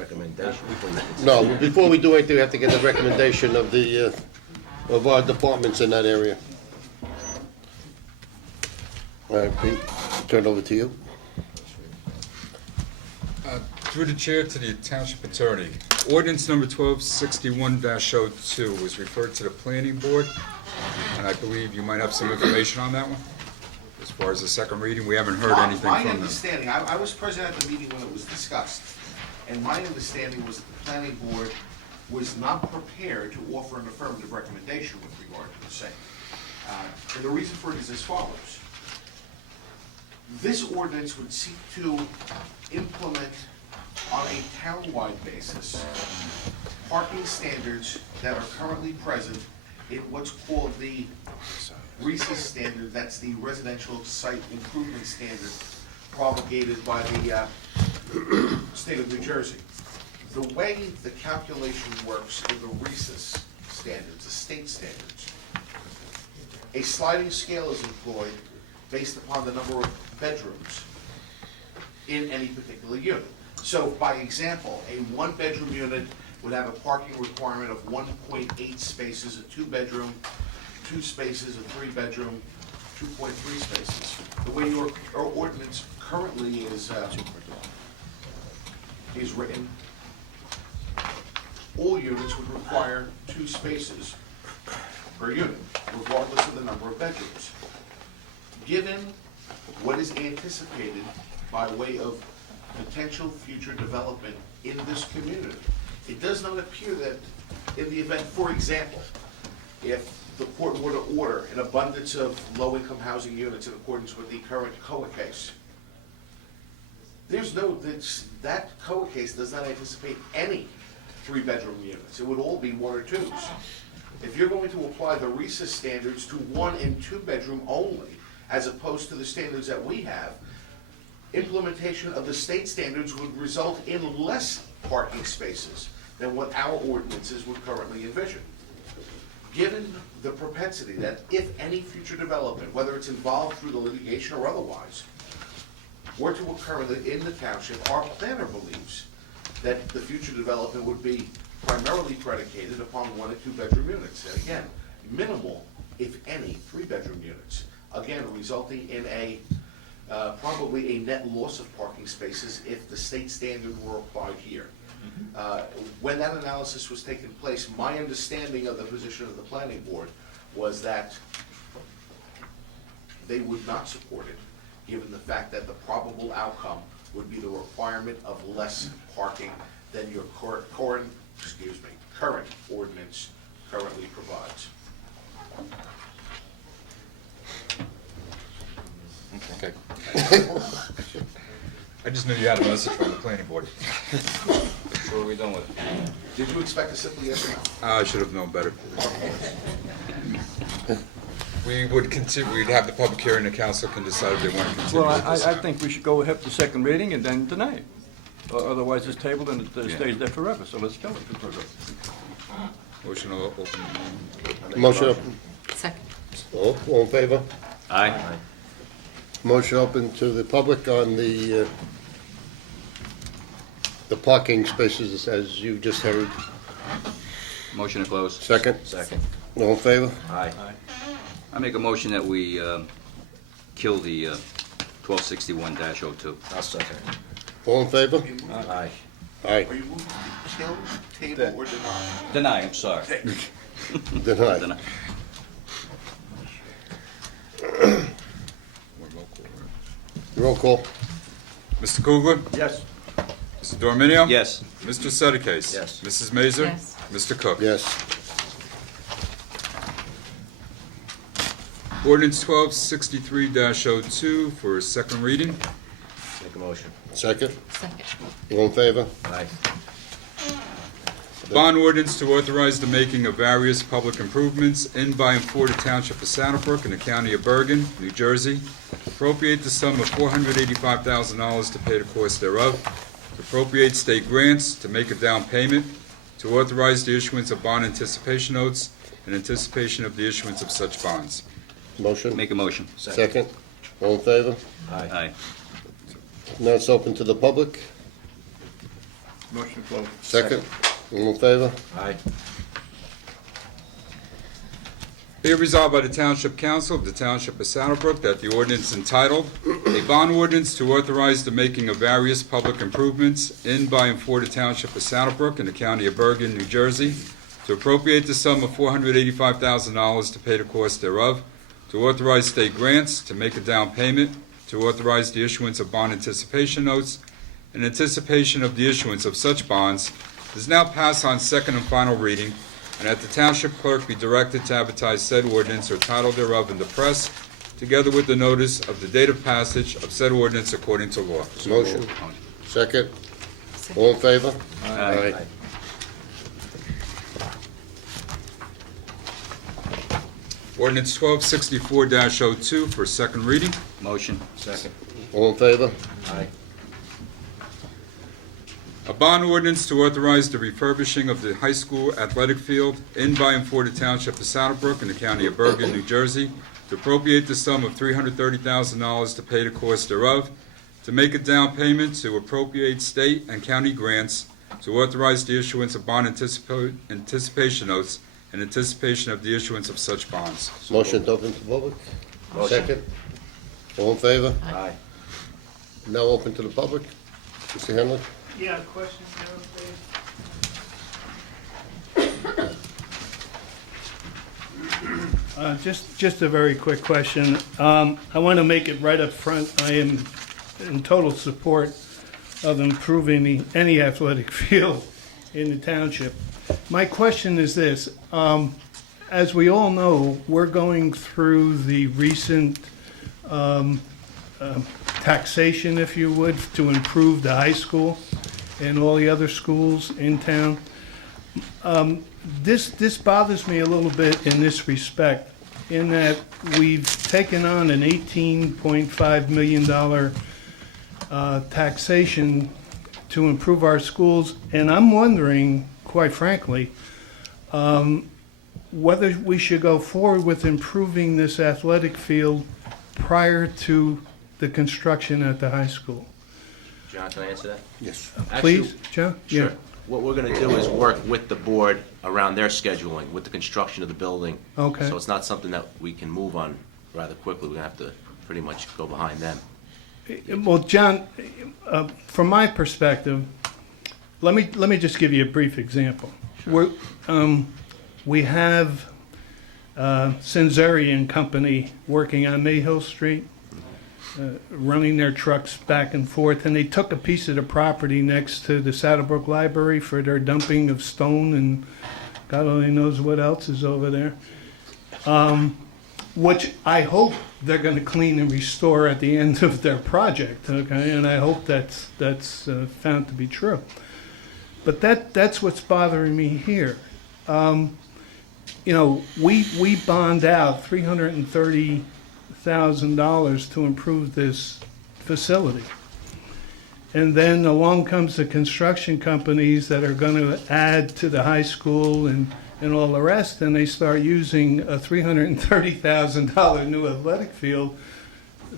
recommendation before you can... No, before we do anything, we have to get a recommendation of the, of our departments in that area. All right, Pete, turn it over to you. Through the chair to the Township Attorney. Ordinance number 1261-02 was referred to the Planning Board, and I believe you might have some information on that one. As far as the second reading, we haven't heard anything My from them. understanding, I was present at the meeting when it was discussed, and my understanding was that the planning board was not prepared to offer an affirmative recommendation with regard to the same. And the reason for it is as follows. This ordinance would seek to implement on a town-wide basis parking standards that are currently present in what's called the RESA standard. That's the Residential Site Improvement Standard promulgated by the state of New Jersey. The way the calculation works in the RESA standards, the state standards, a sliding scale is employed based upon the number of bedrooms in any particular unit. So, by example, a one-bedroom unit would have a parking requirement of 1.8 spaces, a two-bedroom, 2 spaces, a three-bedroom, 2.3 spaces. The way your ordinance currently is written, all units would require 2 spaces per unit, regardless of the number of bedrooms. Given what is anticipated by way of potential future development in this community, it does not appear that in the event, for example, if the court were to order an abundance of low-income housing units in accordance with the current COA case, that COA case does not anticipate any 3-bedroom units. It would all be 1 or 2s. If you're going to apply the RESA standards to 1 and 2-bedroom only, as opposed to the standards that we have, implementation of the state standards would result in less parking spaces than what our ordinances would currently envision. Given the propensity that if any future development, whether it's involved through the litigation or otherwise, were to occur in the township, our planner believes that the future development would be primarily predicated upon 1 and 2-bedroom units. And again, minimal, if any, 3-bedroom units. Again, resulting in probably a net loss of parking spaces if the state standard were applied here. When that analysis was taking place, my understanding of the position of the planning board was that they would not support it, given the fact that the probable outcome would be the requirement of less parking than your current ordinance currently provides. Okay. I just knew you had a message from the Planning Board. So what are we done with it? Did you expect a simple yes or no? I should have known better. We would continue, we'd have the public hearing, the council can decide if they want to continue Well, with this. I think we should go ahead with the second reading and then deny it. Otherwise, it's tabled and it stays there forever, so let's kill it. Motion to open. Motion open. Second. All in favor? Aye. Motion open to the public on the parking spaces, as you just heard. Motion to close. Second? Second. All in favor? Aye. I make a motion that we kill the 1261-02. I'll second. All in favor? Aye. Aye. Are you moving to kill, table, or deny? Deny, I'm sorry. Denied. Deny. Roll call. Mr. Kugler? Yes. Mr. Dorminio? Yes. Mr. Sedekase? Yes. Mrs. Mazer? Yes. Mr. Cook? Yes. Ordinance 1263-02 for a second reading. Make a motion. Second? Second. All in favor? Aye. Bond ordinance to authorize the making of various public improvements in, by, and for the Township of Sanibrook in the County of Bergen, New Jersey. Appropriate the sum of $485,000 to pay the cost thereof. To appropriate state grants, to make a down payment, to authorize the issuance of bond anticipation notes in anticipation of the issuance of such bonds. Motion? Make a motion. Second? All in favor? Aye. Now it's open to the public. Motion closed. Second. All in favor? Aye. Be it resolved by the Township Council of the Township of Saddlebrook that the ordinance entitled, "A Bond Ordinance to Authorize the Making of Various Public Improvements in, by, and for the Township of Saddlebrook in the County of Bergen, New Jersey, to appropriate the sum of $485,000 to pay the cost thereof, to authorize state grants, to make a down payment, to authorize the issuance of bond anticipation notes, in anticipation of the issuance of such bonds, is now passed on second and final reading, and that the Township Clerk be directed to advertise said ordinance or title thereof in the press, together with the notice of the date of passage of said ordinance according to law." Motion. Second. All in favor? Aye. Ordinance 1264-02 for second reading. Motion. Second. All in favor? Aye. A bond ordinance to authorize the refurbishing of the high school athletic field in, by, and for the Township of Saddlebrook in the County of Bergen, New Jersey, to appropriate the sum of $330,000 to pay the cost thereof, to make a down payment, to appropriate state and county grants, to authorize the issuance of bond anticipation notes in anticipation of the issuance of such bonds. Motion to open to public? Motion. Second. All in favor? Aye. Now open to the public. Mr. Henley? Yeah, question, Kevin, please. Just a very quick question. I want to make it right up front. I am in total support of improving any athletic field in the township. My question is this. As we all know, we're going through the recent taxation, if you would, to improve the high school and all the other schools in town. This bothers me a little bit in this respect, in that we've taken on an $18.5 million taxation to improve our schools, and I'm wondering, quite frankly, whether we should go forward with improving this athletic field prior to the construction at the high school. John, can I answer that? Yes. Please, Joe? Sure. Yeah. What we're gonna do is work with the board around their scheduling, with the construction of the building. Okay. So it's not something that we can move on rather quickly. We're gonna have to pretty much go behind them. Well, John, from my perspective, let me just give you a brief example. We have Senzeri and Company working on Mayhill Street, running their trucks back and forth, and they took a piece of the property next to the Saddlebrook Library for their dumping of stone and God only knows what else is over there, which I hope they're going to clean and restore at the end of their project, okay? And I hope that's found to be true. But that's what's bothering me here. You know, we bond out $330,000 to improve this facility. And then along comes the construction companies that are going to add to the high school and all the rest, and they start using a $330,000 new athletic field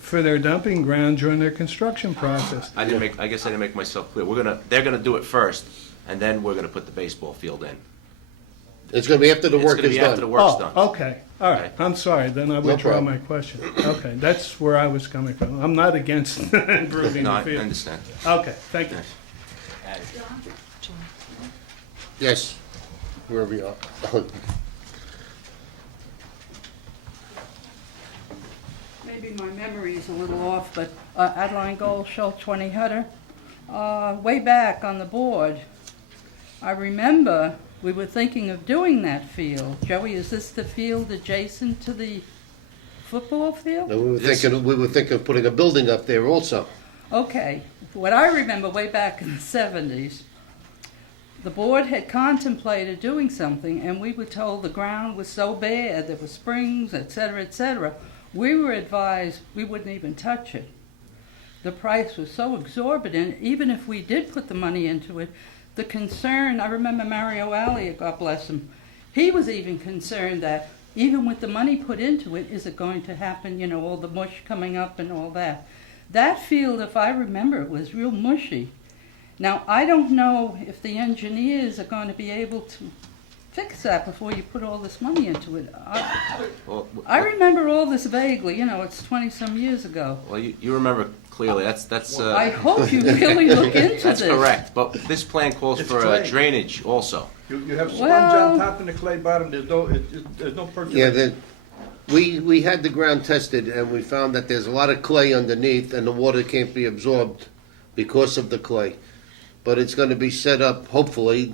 for their dumping ground during their construction process. I guess I didn't make myself clear. They're gonna do it first, and then we're gonna put the baseball field in. It's gonna be after the work It's is gonna be after the done. work's done. Okay, all right, Okay. I'm sorry, then I withdraw problem. my question. Okay, that's where I was coming from. I'm not against improving No, the I field. understand. Okay, thank you. Yes, wherever you are. Maybe my memory is a little off, but Adeline Gold, Schultz 20 Hutter, way back on the board, I remember we were thinking of doing that field. Joey, is this the field adjacent to the football field? And we were thinking of putting a building up there also. Okay, what I remember way back in the 70s, the board had contemplated doing something, and we were told the ground was so bad, there were springs, et cetera, we were advised we wouldn't even touch it. The price was so exorbitant, even if we did put the money into it, the concern, I remember Mario Alley, God bless him, he was even concerned that even with the money put into it, is it going to happen, you know, all the mush coming up and all that. That field, if I remember, was real mushy. Now, I don't know if the engineers are going to be able to fix that before you put all this money into it. Well, I remember all this vaguely, you know, it's 20-some years ago. well, you remember clearly, that's, I hope you really look into this. that's correct, but this plan calls It's for clay. drainage also. You have sponge Well- on top and the clay bottom, there's no Yeah, percolation. we had the ground tested and we found that there's a lot of clay underneath and the water can't be absorbed because of the clay. But it's gonna be set up, hopefully,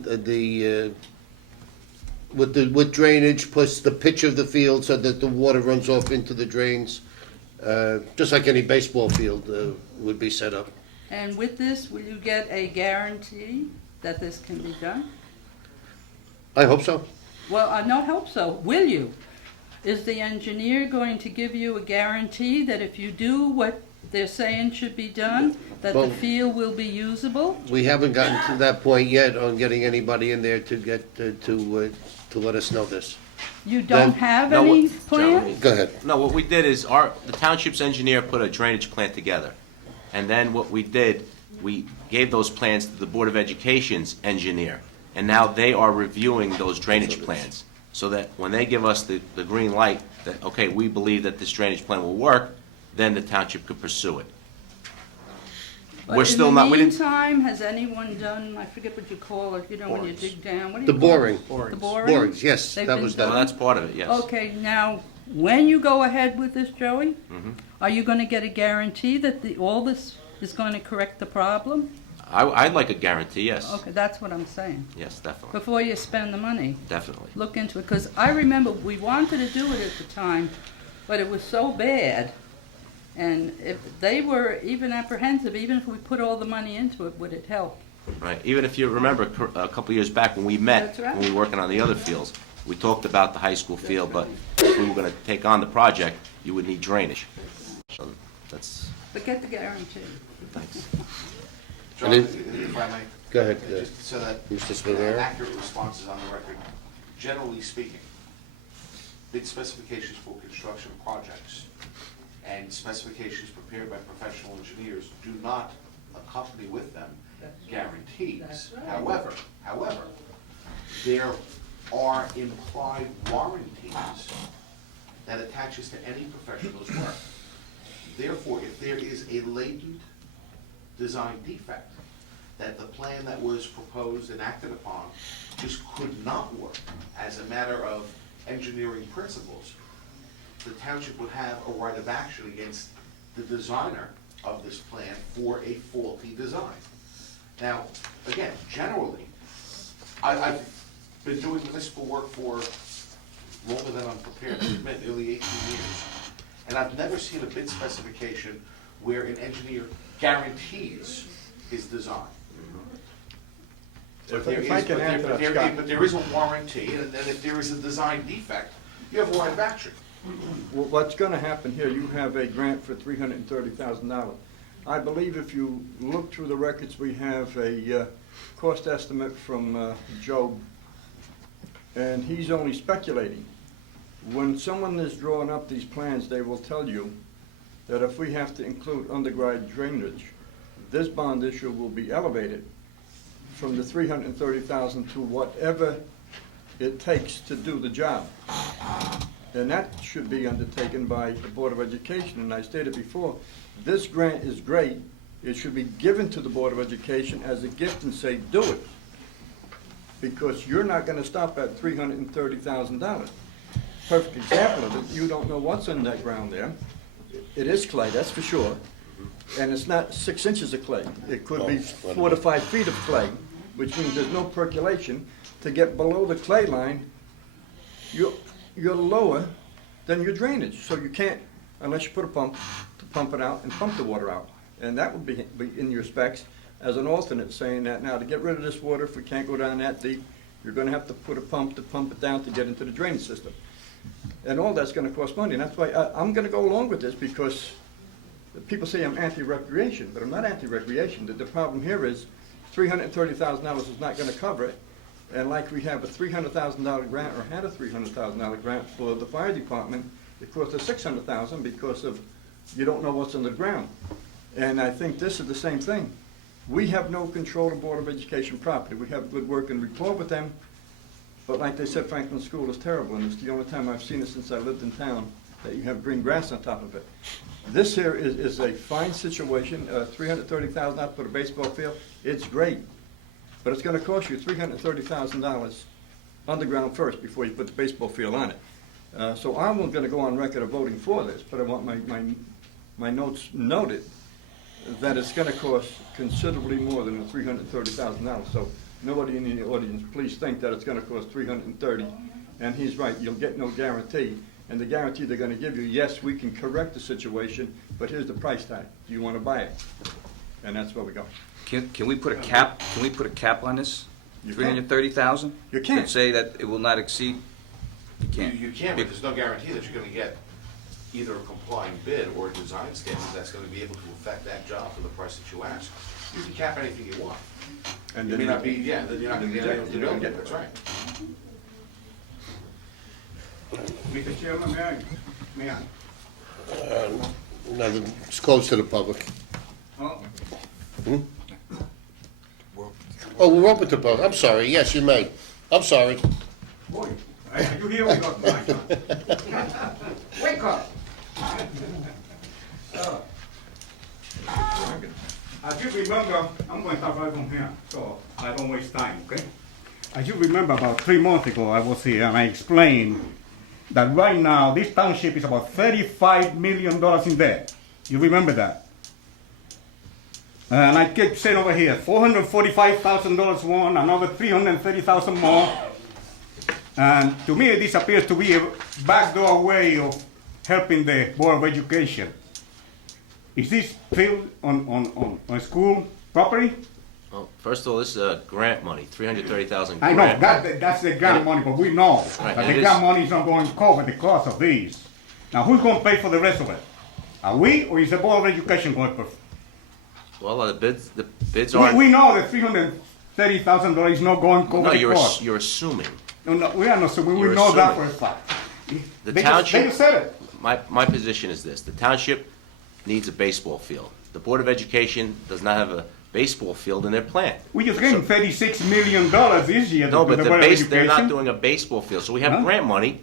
with drainage plus the pitch of the field so that the water runs off into the drains. Just like any baseball field would be set up. And with this, will you get a guarantee that this can be done? I hope so. Well, I don't hope so. Will you? Is the engineer going to give you a guarantee that if you do what they're saying should be done, that the Well- field will be usable? We haven't gotten to that point yet on getting anybody in there to get to let us know this. You don't Then- have No, any what- plan? Jeremy, Go ahead. No, what we did is the township's engineer put a drainage plan together. And then what we did, we gave those plans to the Board of Education's engineer. And now they are reviewing those drainage plans. So that when they give us the green light, that, okay, we believe that this drainage plan will work, then the township could pursue it. We're still not, we In the didn't, meantime, has anyone done, I forget what you call it, you know, when you Borings. dig down, what do The you call boring. it? The boring? Borings, yes, They've that been was well, done. that's part of it, yes. Okay, now, when you go ahead with this, Joey, Mm-hmm. are you gonna get a guarantee that all this is gonna correct the problem? I'd like a guarantee, yes. Okay, that's what I'm saying. Yes, definitely, Before you spend the money, definitely. look into it, because I remember we wanted to do it at the time, but it was so bad. And if they were even apprehensive, even if we put all the money into it, would it help? Right, even if you remember a couple of years back when we met, That's right. when we were working on the other fields, we talked about the high school field, but if we were gonna take on the project, you would need drainage. So that's, But get the guarantee. thanks. John, And if I may. Go ahead, Just so that Mr. Spivera. accurate responses on the record. Generally speaking, bid specifications for construction projects and specifications prepared by professional engineers do not accompany with them guarantees. However, there are implied warranties that attaches to any professional's work. Therefore, if there is a latent design defect, that the plan that was proposed and acted upon just could not work as a matter of engineering principles, the township would have a right of action against the designer of this plan for a faulty design. Now, again, generally, I've been doing municipal work for longer than I'm prepared to admit, nearly 18 years. And I've never seen a bid specification where an engineer guarantees his design. But there If I is, can add to that, Scott. but there is a warranty, and then if there is a design defect, you have a right of action. Well, what's gonna happen here, you have a grant for $330,000. I believe if you look through the records, we have a cost estimate from Joe, and he's only speculating. When someone is drawing up these plans, they will tell you that if we have to include underground drainage, this bond issue will be elevated from the $330,000 to whatever it takes to do the job. And that should be undertaken by the Board of Education. And I stated before, this grant is great. It should be given to the Board of Education as a gift and say, do it. Because you're not gonna stop at $330,000. Perfect example of it, you don't know what's in that ground there. It is clay, that's for sure. And it's not 6 inches of clay. It could be 4 to 5 feet of clay, which means there's no percolation. To get below the clay line, you're lower than your drainage. So you can't, unless you put a pump, to pump it out and pump the water out. And that would be in your specs as an alternate, saying that now to get rid of this water, if we can't go down that deep, you're gonna have to put a pump to pump it down to get into the drainage system. And all that's gonna cost money. And that's why I'm gonna go along with this, because people say I'm anti-recreation, but I'm not anti-recreation. The problem here is $330,000 is not gonna cover it. And like we have a $300,000 grant, or had a $300,000 grant for the fire department, it cost us $600,000 because of, you don't know what's in the ground. And I think this is the same thing. We have no control of Board of Education property. We have good working rapport with them, but like they said, Franklin School is terrible, and it's the only time I've seen it since I lived in town, that you have green grass on top of it. This here is a fine situation, $330,000 for a baseball field, it's great, but it's gonna cost you $330,000 underground first before you put the baseball field on it. So I'm gonna go on record of voting for this, but I want my notes noted that it's gonna cost considerably more than the $330,000. So nobody in the audience, please think that it's gonna cost $330,000. And he's right, you'll get no guarantee. And the guarantee they're gonna give you, yes, we can correct the situation, but here's the price tag. Do you wanna buy it? And that's where we go. Can we put a cap, on this? You can. $330,000? You can. And say that it will not exceed? You can't. You can, but there's no guarantee that you're gonna get either a complying bid or a design standard that's gonna be able to affect that job for the price that you ask. You can cap anything you want. And You then may not be, yeah, then you're not gonna get You're anything to not build gonna it, get that's right. Mr. Chairman, may I? No, it's closed to the public. Oh, Oh, we're open to public, I'm sorry, yes, you may. I'm sorry. boy, are you here or not, my son? Wake up! As you remember, I'm going to start right from here, so I don't waste time, okay? As you remember, about 3 months ago, I was here and I explained that right now, this township is about $35 million in debt. You remember that? And I kept saying over here, $445,000 one, another $330,000 more. And to me, this appears to be a backdoor way of helping the Board of Education. Is this field on school property? Well, first of all, this is grant money, $330,000 I know, grant. that's the grant money, but we know Right, that and the it grant is- money is not going to cover the cost of these. Now, who's going to pay for the rest of it? Are we, or is the Board of Education going to pay? Well, the bids aren't. We know that $330,000 is not going to cover No, the cost. you're assuming. No, we are not assuming, we You're know that for assuming. a fact. The They township. just said it. My position is this: the township needs a baseball field. The Board of Education does not have a baseball field in their plan. We just gave them $36 million this year. No, to but the Board of they're not Education. doing a baseball field, so we have No. grant money.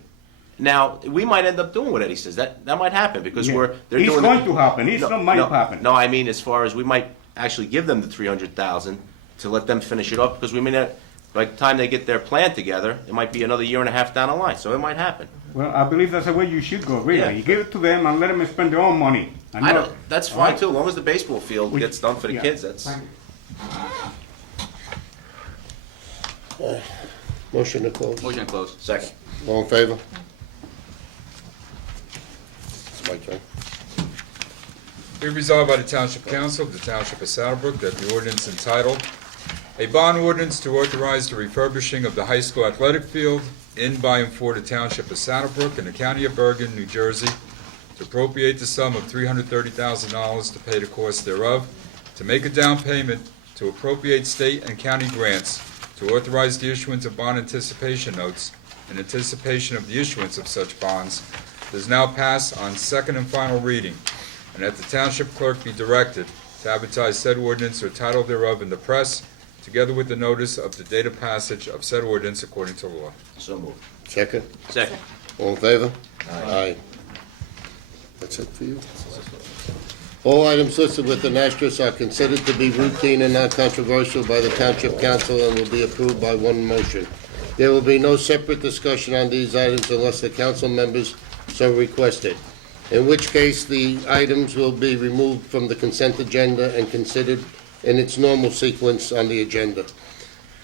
Now, we might end up doing what Eddie says. That might happen because Yeah. they're It's doing. going to happen. It's not might happen. No, I mean as far as we might actually give them the $300,000 to let them finish it up because we may not. By the time they get their plan together, it might be another year and a half down the line. So it might happen. Well, I believe that's the way you should go, really. Yeah. You give it to them and let them spend their own money. I don't. That's fine too, as long as the baseball field We- gets done for the yeah. kids. That's. Thank you. Motion to close. Motion to close. Second. All in favor? It's my turn. Be resolved by the Township Council of the Township of Saddlebrook that the ordinance entitled, "A Bond Ordinance to Authorize the Refurbishing of the High School Athletic Field in, by, and for the Township of Saddlebrook in the County of Bergen, New Jersey, to appropriate the sum of $330,000 to pay the cost thereof, to make a down payment, to appropriate state and county grants, to authorize the issuance of bond anticipation notes in anticipation of the issuance of such bonds, does now pass on second and final reading, and that the township clerk be directed to advertise said ordinance or title thereof in the press, together with the notice of the date of passage of said ordinance according to law." So moved. Second? Second. All in favor? Aye. That's it for you? All items listed with an asterisk are considered to be routine and non-controversial by the Township Council and will be approved by one motion. There will be no separate discussion on these items unless the council members so requested, in which case the items will be removed from the consent agenda and considered in its normal sequence on the agenda.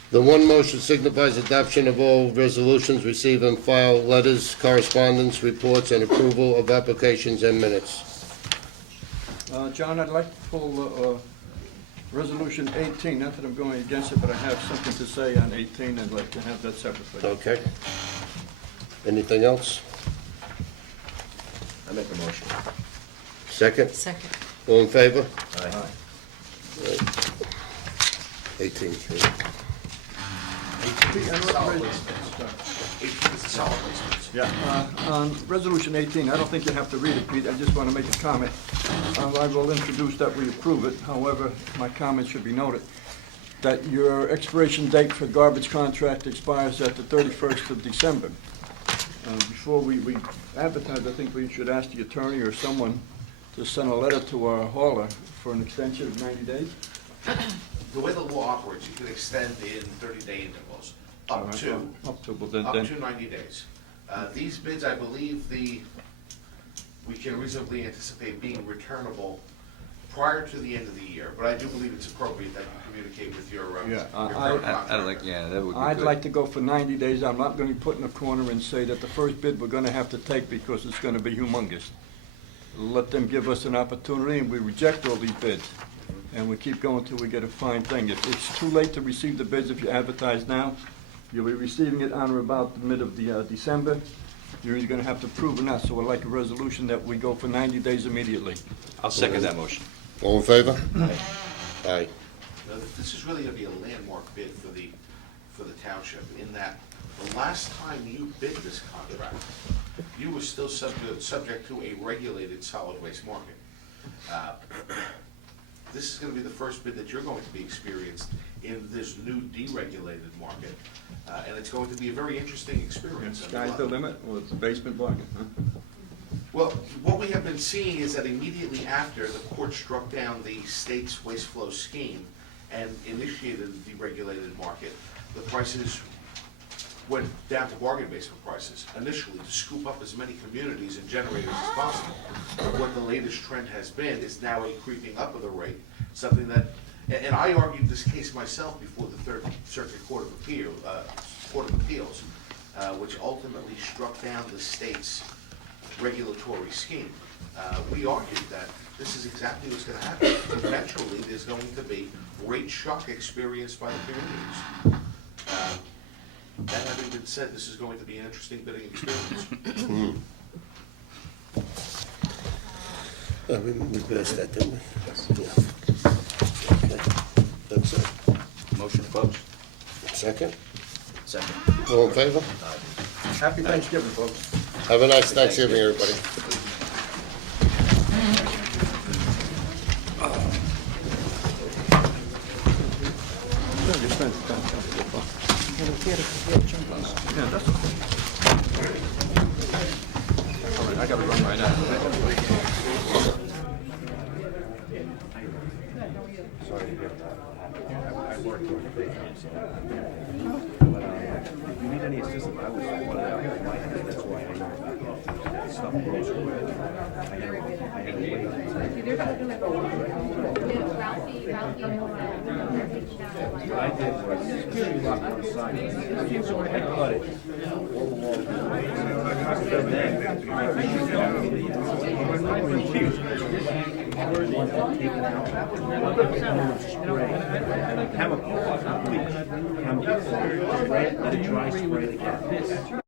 The one motion signifies adoption of all resolutions, receive and file letters, correspondence, reports, and approval of applications and minutes. John, I'd like to pull Resolution 18, not that I'm going against it, but I have something to say on 18, I'd like to have that separately. Okay. Anything else? I make a motion. Second? Second. All in favor? Aye. 18. It's a solid waste. Yeah, on Resolution 18, I don't think you have to read it, Pete, I just want to make a comment. I will introduce that we approve it. However, my comment should be noted that your expiration date for garbage contract expires at the 31st of December. Before we advertise, I think we should ask the attorney or someone to send a letter to our hauler for an extension of 90 days. The way the law operates, you can extend in 30-day intervals, up to Well, then, 90 days. These bids, I believe we can reasonably anticipate being returnable prior to the end of the year, but I do believe it's appropriate that you communicate with your Yeah, current I contractor. like, yeah, that would be I'd good. like to go for 90 days. I'm not gonna be put in a corner and say that the first bid we're gonna have to take because it's gonna be humongous. Let them give us an opportunity, and we reject all these bids. And we keep going till we get a fine thing. If it's too late to receive the bids, if you advertise now, you'll be receiving it on or about the mid of the December. You're either gonna have to approve or not, so I'd like a resolution that we go for 90 days immediately. I'll second that motion. All in favor? Aye. Now, this is really gonna be a landmark bid for the township, in that the last time you bid this contract, you were still subject to a regulated solid waste market. This is gonna be the first bid that you're going to be experienced in this new deregulated market, and it's going to be a very interesting experience. Sky's the limit, or it's a basement bargain, huh? Well, what we have been seeing is that immediately after the court struck down the state's waste flow scheme and initiated the deregulated market, the prices went down to bargain basement prices initially to scoop up as many communities and generators as possible. What the latest trend has been is now a creeping up of the rate, something that, and I argued this case myself before the Third Circuit Court of Appeals, which ultimately struck down the state's regulatory scheme. We argued that this is exactly what's going to happen. Eventually, there's going to be rate shock experienced by the communities. That having been said, this is going to be an interesting bidding experience. We passed that, didn't we? Yeah. Okay. That's it. Motion closed. Second? Second. All in favor? Happy Thanksgiving, folks. Have a nice Thanksgiving, everybody. I gotta run right now. If you need any assistance, I was one out of my head, that's why I know stuff goes quick. I had to wait. What I did was, she locked one side, so I had to cut it. All the walls. And then, I shoot off one had taken out, one had spray, chemical, not bleach, chemical, spray it, let it dry, spray it again.